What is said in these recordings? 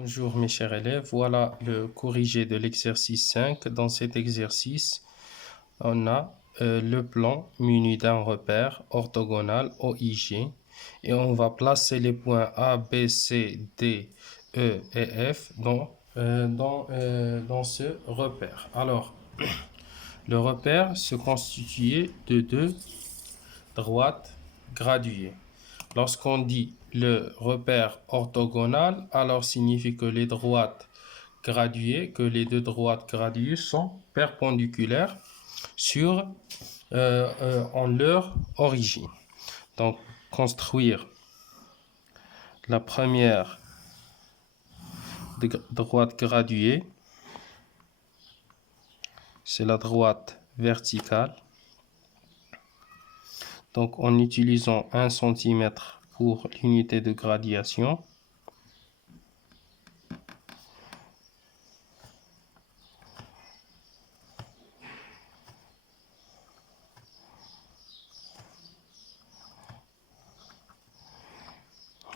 Bonjour mes chers élèves, voilà le corrigé de l'exercice 5. Dans cet exercice, on a le plan muni d'un repère orthogonal OIG et on va placer les points A, B, C, D, E et F dans ce repère. Alors, le repère se constituait de deux droites graduées. Lorsqu'on dit le repère orthogonal, alors signifie que les droites graduées, que les deux droites graduées sont perpendiculaires en leur origine. Donc, construire la première droite graduée, c'est la droite verticale. Donc, en utilisant 1 cm pour l'unité de graduation,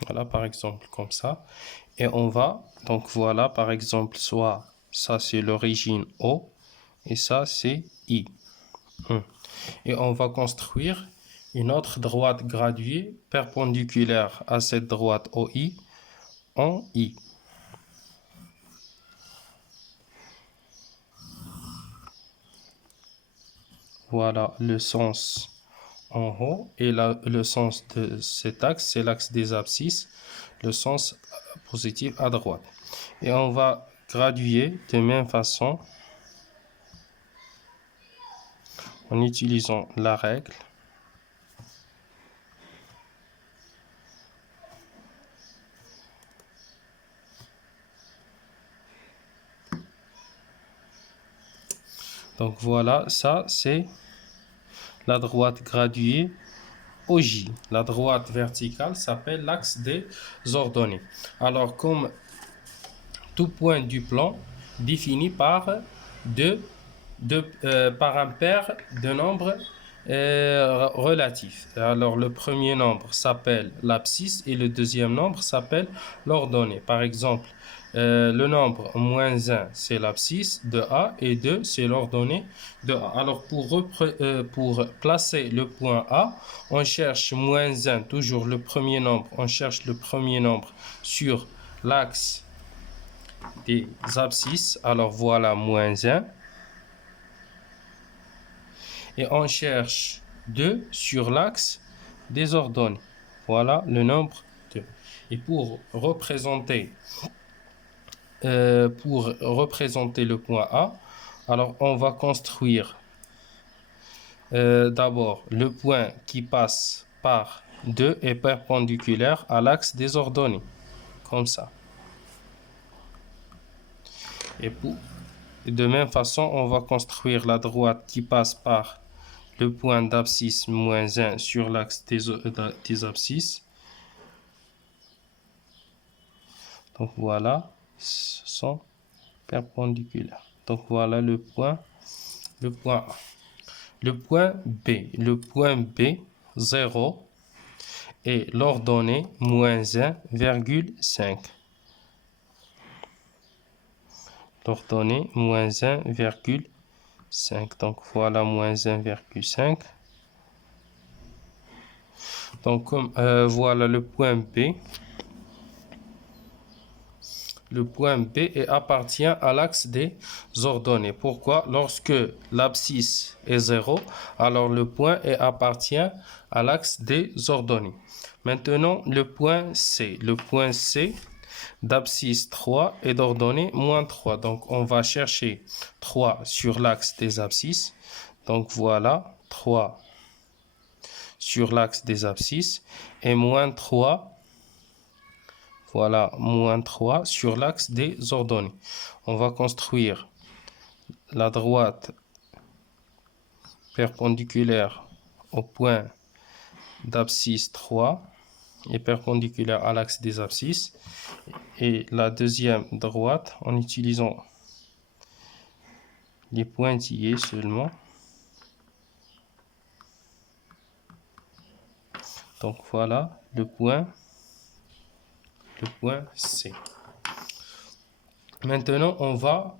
voilà, par exemple, comme ça. Et on va, donc voilà, par exemple, soit ça c'est l'origine O et ça c'est I. Et on va construire une autre droite graduée perpendiculaire à cette droite OI en I. Voilà le sens en haut et le sens de cet axe, c'est l'axe des abscisses, le sens positif à droite. Et on va graduer de même façon en utilisant la règle. Donc voilà, ça c'est la droite graduée OJ. La droite verticale s'appelle l'axe des ordonnées. Alors comme tout point du plan défini par par un paire de nombres relatifs. Alors le premier nombre s'appelle l'abscisse et le deuxième nombre s'appelle l'ordonnée. Par exemple, le nombre -1 c'est l'abscisse de A et 2 c'est l'ordonnée de A. Alors pour placer le point A, on cherche -1, toujours le premier nombre, on cherche le premier nombre sur l'axe des abscisses. Alors voilà -1. Et on cherche 2 sur l'axe des ordonnées. Voilà le nombre 2. Et pour représenter le point A, alors on va construire d'abord le point qui passe par 2 est perpendiculaire à l'axe des ordonnées. Comme ça. Et de même façon, on va construire la droite qui passe par le point d'abscisse -1 sur l'axe des abscisses. Donc voilà, ce sont perpendiculaires. Donc voilà le point A. Le point B, 0 et l'ordonnée -1,5. L'ordonnée -1,5. Donc voilà -1,5. Donc voilà le point B. Le point B appartient à l'axe des ordonnées. Pourquoi? Lorsque l'abscisse est 0, alors le point appartient à l'axe des ordonnées. Maintenant, le point C. Le point C d'abscisse 3 et d'ordonnée -3. Donc, on va chercher 3 sur l'axe des abscisses. Donc, voilà, 3 sur l'axe des abscisses et -3. Voilà, -3 sur l'axe des ordonnées. On va construire la droite perpendiculaire au point d'abscisse 3 et perpendiculaire à l'axe des abscisses. Et la deuxième droite en utilisant les pointillés seulement. Donc voilà le point C. Maintenant, on va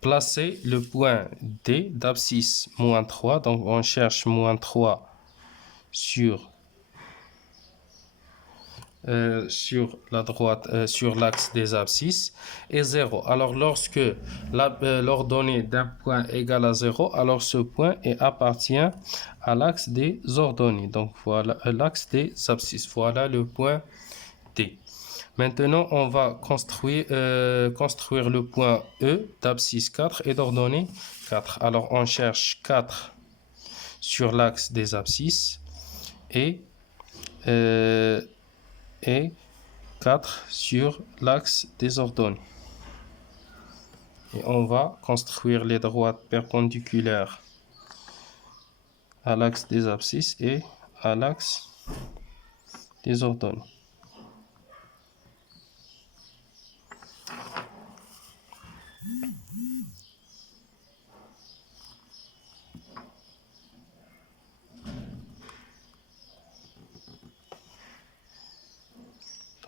placer le point D d'abscisse moins 3. Donc, on cherche moins 3 sur la droite, sur l'axe des abscisses, et 0. Alors, lorsque l'ordonnée d'un point égale à 0, alors ce point appartient à l'axe des ordonnées. Donc, voilà l'axe des abscisses. Voilà le point D. Maintenant, on va construire le point E d'abscisse 4 et d'ordonnée 4. Alors, on cherche 4 sur l'axe des abscisses et 4 sur l'axe des ordonnées. Et on va construire les droites perpendiculaires à l'axe des abscisses et à l'axe des ordonnées.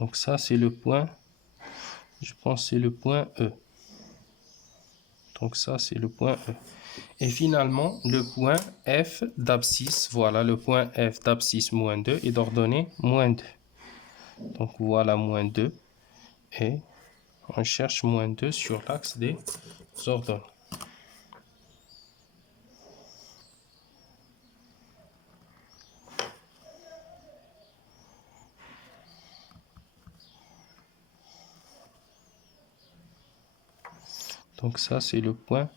Donc ça, c'est le point, je pense que c'est le point E. Donc ça, c'est le point E. Et finalement, le point F d'abscisse, voilà le point F d'abscisse moins 2 et d'ordonnée moins 2. Donc voilà moins 2 et on cherche moins 2 sur l'axe des ordonnées. Donc ça, c'est le point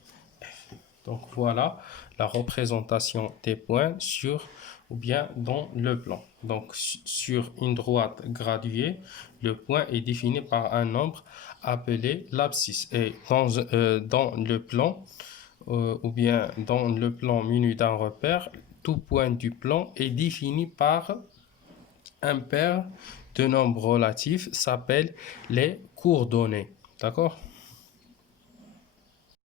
F. Donc voilà la représentation des points sur ou bien dans le plan. Donc sur une droite graduée, le point est défini par un nombre appelé l'abscisse. Et dans le plan ou bien dans le plan muni d'un repère, tout point du plan est défini par un paire de nombres relatifs, s'appelle les coordonnées. D'accord?